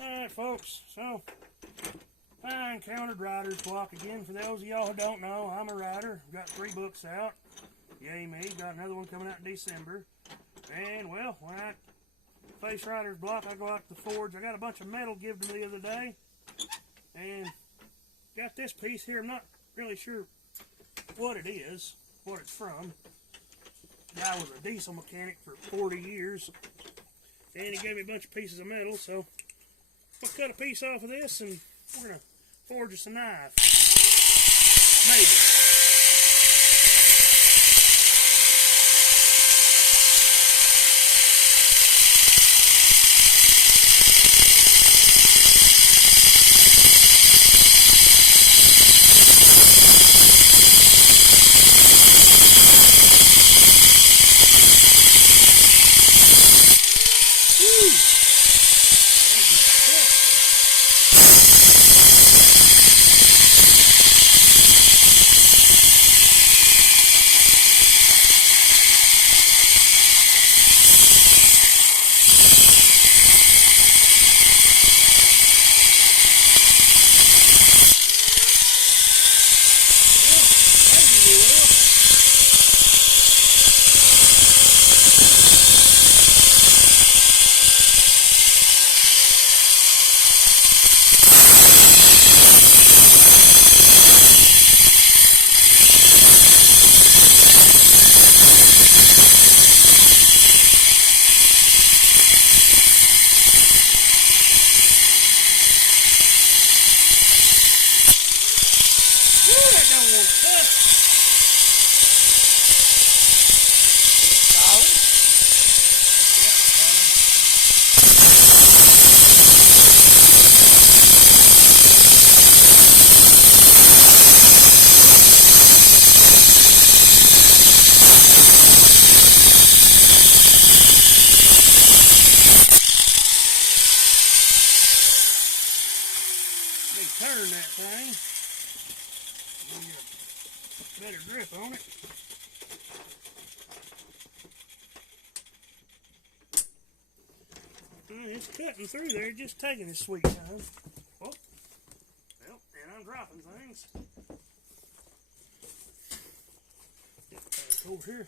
Alright folks, so I encountered writer's block again. For those of y'all who don't know, I'm a writer. I've got 3 books out. Yay me. Got another one coming out in December. And well, when I face writer's block, I go out to the forge. I got a bunch of metal given to me the other day. And got this piece here. I'm not really sure what it is, what it's from. The guy was a diesel mechanic for 40 years. And he gave me a bunch of pieces of metal, so I'll cut a piece off of this and we're going to forge us a knife. Maybe. Turn that thing. Better grip on it. It's cutting through there, just taking its sweet time. Oh, well, and I'm dropping things. Get back over here.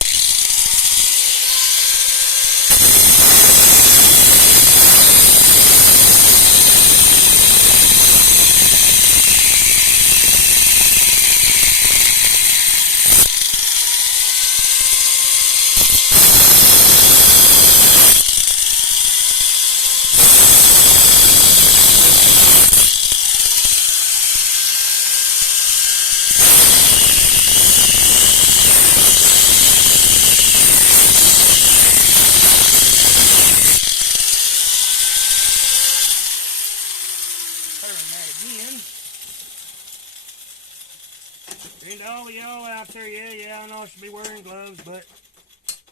And to all of y'all out there, yeah, I know I should be wearing gloves, but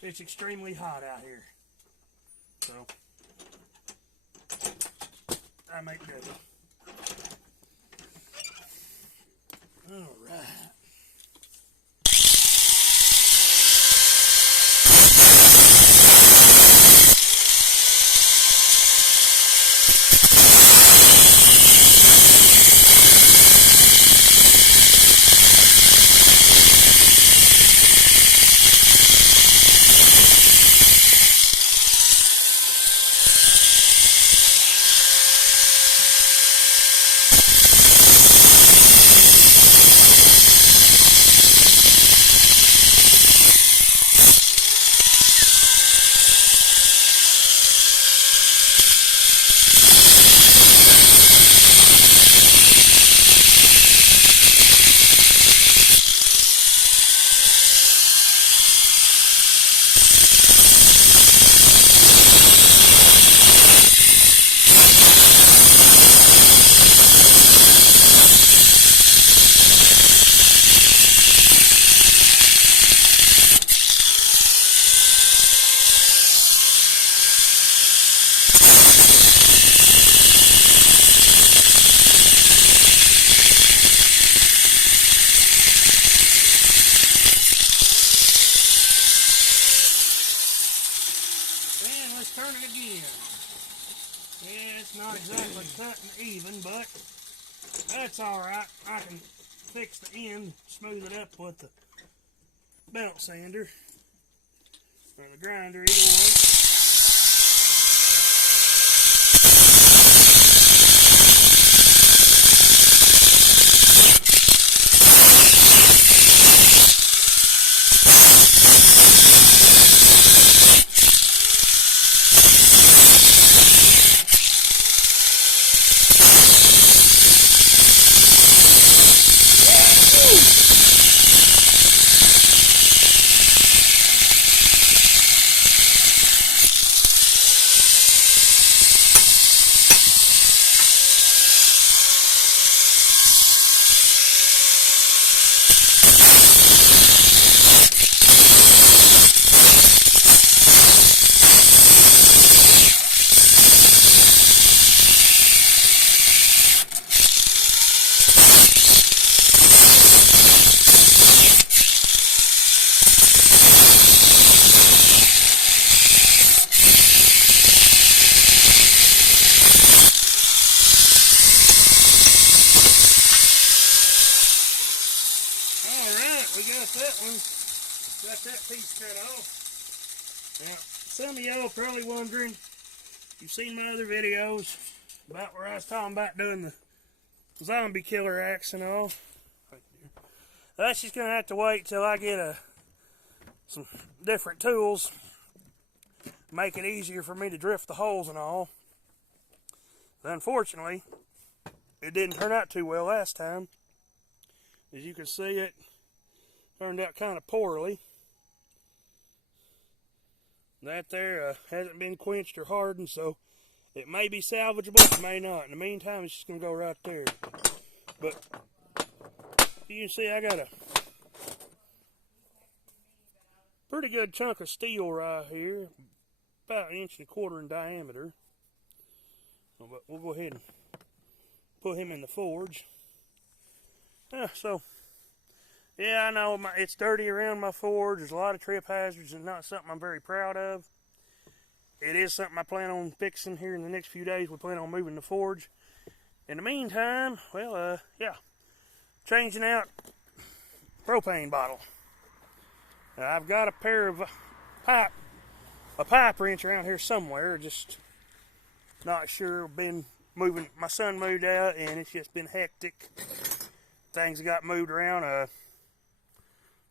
it's extremely hot out here. So, I make do. Alright. It's not exactly cutting even, but that's alright. I can fix the end, smooth it up with the belt sander or the grinder, either one. We got that one, got that piece cut off. Now, some of y'all probably wondering, you've seen my other videos about where I was talking about doing the zombie killer axe and all. That's just going to have to wait till I get some different tools, make it easier for me to drift the holes and all. But unfortunately, it didn't turn out too well last time. As you can see, it turned out kind of poorly. That there hasn't been quenched or hardened, so it may be salvageable, it may not. In the meantime, it's just going to go right there. But you can see I got a pretty good chunk of steel right here, about 1.25 inches in diameter. But we'll go ahead and put him in the forge. Yeah, I know it's dirty around my forge. There's a lot of trip hazards and not something I'm very proud of. It is something I plan on fixing here in the next few days. We plan on moving the forge. In the meantime, well, yeah, changing out propane bottle. I've got a pair of a pipe wrench around here somewhere. Just not sure. Been moving. My son moved out, and it's just been hectic. Things got moved around.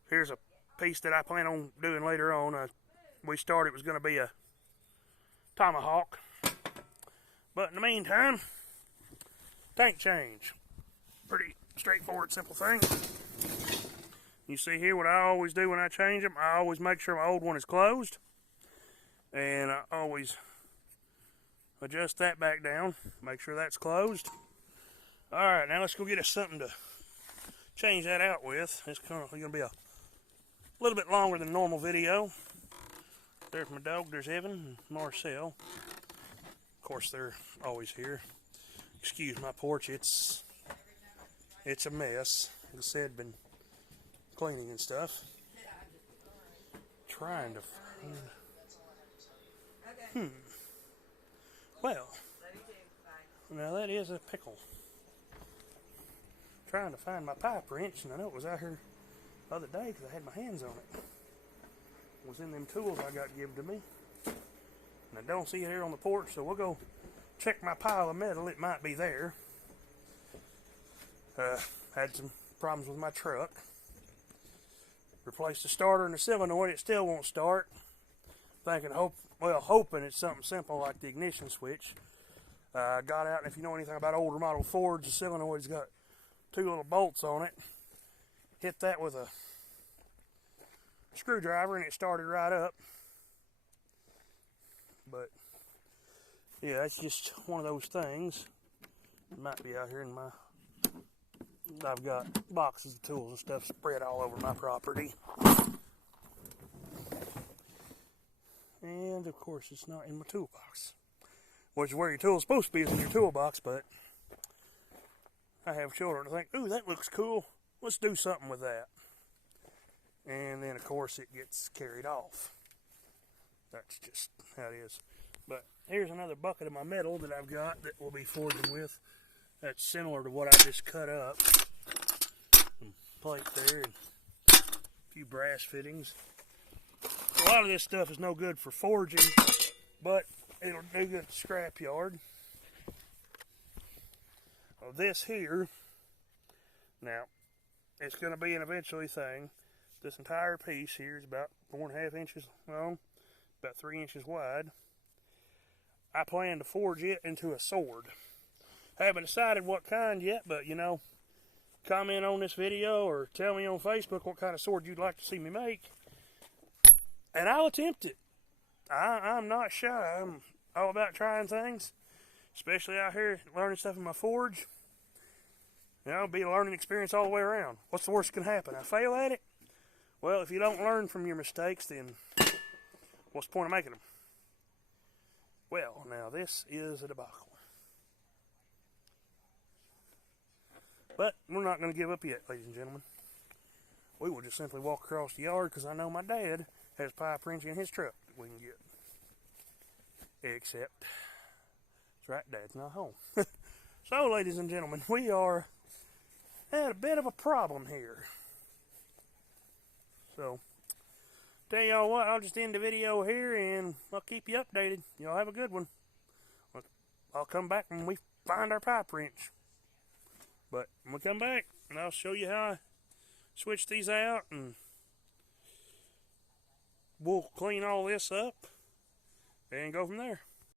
Here's a piece that I plan on doing later on. We started, it was going to be a tomahawk. But in the meantime, tank change. Pretty straightforward, simple thing. You see here what I always do when I change them. I always make sure my old one is closed. And I always adjust that back down. Make sure that's closed. Alright, now let's go get us something to change that out with. It's going to be a little bit longer than normal video. There's my dog, there's Evan and Marcel. Of course, they're always here. Excuse my porch, it's a mess. Like I said, been cleaning and stuff. Trying to find... Well, now that is a pickle. Trying to find my pipe wrench, and I know it was out here the other day because I had my hands on it. It was in them tools I got given to me. And I don't see it here on the porch, so we'll go check my pile of metal. It might be there. Had some problems with my truck. Replaced the starter and the solenoid. It still won't start. Hoping it's something simple like the ignition switch. Got out, and if you know anything about older model Fords, the solenoid's got 2 little bolts on it. Hit that with a screwdriver and it started right up. But yeah, it's just one of those things. It might be out here in my... I've got boxes of tools and stuff spread all over my property. And of course it's not in my toolbox. Which is where your tool's supposed to be, is in your toolbox, but I have children to think, ooh, that looks cool. Let's do something with that. And then, of course, it gets carried off. That's just how it is. But here's another bucket of my metal that I've got that we'll be forging with. That's similar to what I just cut up. Some plate there and a few brass fittings. A lot of this stuff is no good for forging, but it'll do good at the scrap yard. Well, this here, now, it's going to be an eventually thing. This entire piece here is about 4.5 inches long, about 3 inches wide. I plan to forge it into a sword. I haven't decided what kind yet, but you know, comment on this video or tell me on Facebook what kind of sword you'd like to see me make, and I'll attempt it. I'm not shy. I'm all about trying things, especially out here learning stuff in my forge. You know, it'll be a learning experience all the way around. What's the worst that can happen? I fail at it? Well, if you don't learn from your mistakes, then what's the point of making them? Well, now this is a debacle. But we're not going to give up yet, ladies and gentlemen. We will just simply walk across the yard because I know my dad has pipe wrench in his truck that we can get. Except, that's right, Dad's not home. So, ladies and gentlemen, we are at a bit of a problem here. So, tell y'all what, I'll just end the video here and I'll keep you updated. Y'all have a good one. I'll come back when we find our pipe wrench. But when we come back, and I'll show you how I switch these out, and we'll clean all this up and go from there.